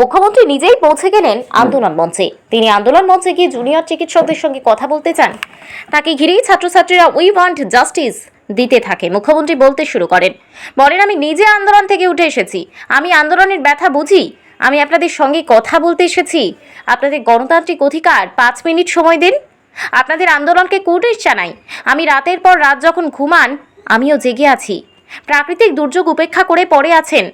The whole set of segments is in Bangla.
মুখ্যমন্ত্রী নিজেই পৌঁছে গেলেন আন্দোলন মঞ্চে। তিনি আন্দোলন মঞ্চে গিয়ে জুনিয়র চিকিৎসকদের সঙ্গে কথা বলতে চান। তাকে ঘিরেই ছাত্রছাত্রীরা উই ওয়ান্ট জাস্টিস দিতে থাকে। মুখ্যমন্ত্রী বলতে শুরু করেন, বলেন, আমি নিজে আন্দোলন থেকে উঠে এসেছি, আমি আন্দোলনের ব্যথা বুঝি, আমি আপনাদের সঙ্গে কথা বলতে এসেছি। আপনাদের গণতান্ত্রিক অধিকার 5 মিনিট সময় দিন। আপনাদের আন্দোলনকে কুটিশ জানাই। আমি রাতের পর রাত যখন ঘুমান, আমিও জেগে আছি। প্রাকৃতিক দুর্যোগ উপেক্ষা করে পড়ে আছেন।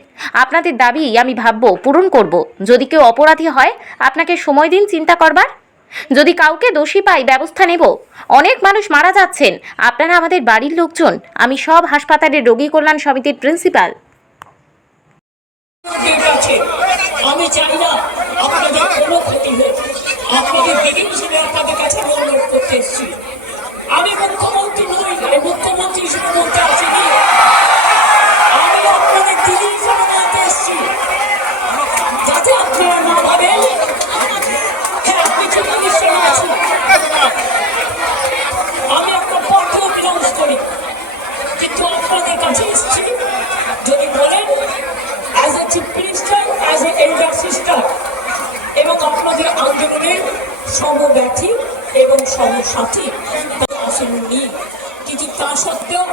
আপনাদের দাবি আমি ভাববো, পূরণ করব। যদি কেউ অপরাধী হয়, আপনাকে সময় দিন চিন্তা করবার। যদি কাউকে দোষী পাই, ব্যবস্থা নেব। অনেক মানুষ মারা যাচ্ছেন, আপনারা আমাদের বাড়ির লোকজন। আমি সব হাসপাতালের রোগী কল্যাণ সমিতির প্রিন্সিপাল। আমি চাই না আপনাদের কোনো ক্ষতি হোক। আপনাদের দিদি হিসেবে আপনাদের কাছে অনুরোধ করতে এসেছি। আমি মুখ্যমন্ত্রী নই, মুখ্যমন্ত্রী হিসেবে বলতে আসিনি। আমি আপনাদের দিদি হিসেবে বলতে এসেছি, যাতে আপনারা না ভাবেন হ্যাঁ আপনি চিকিৎসা আছেন। আমি আপনার পক্ষেও বিলম্ব করি, কিন্তু আপনাদের কাছে এসেছি যদি বলেন as a chief minister, as a elder sister, এবং আপনাদের আন্দোলনের সমব্যথী এবং সমসাথী আসেননি। কিন্তু তা সত্ত্বেও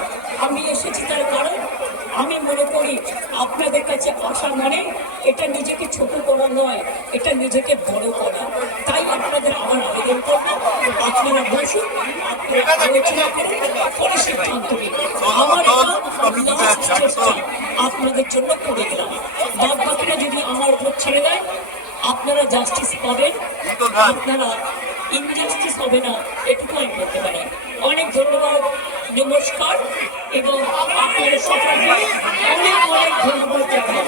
আমি এসেছি, তার কারণ আমি মনে করি আপনাদের কাছে আসা মানে এটা নিজেকে ছোট করা নয়, এটা নিজেকে বড় করা। তাই আপনাদের আমার আবেদন করবো, আপনারা বসুন, আপনারা আলোচনা করুন, পরে সিদ্ধান্ত নিন। আমার আপনাদের জন্য করে গেলাম। বাদ বাকিরা যদি আমার উপর ছেড়ে দেয়, আপনারা জাস্টিস পাবেন, আপনারা ইনজাস্টিস হবে না, এটুকু আমি বলতে পারি। অনেক ধন্যবাদ, নমস্কার, এবং আপনাদের সকলকে অনেক অনেক ধন্যবাদ জানাই।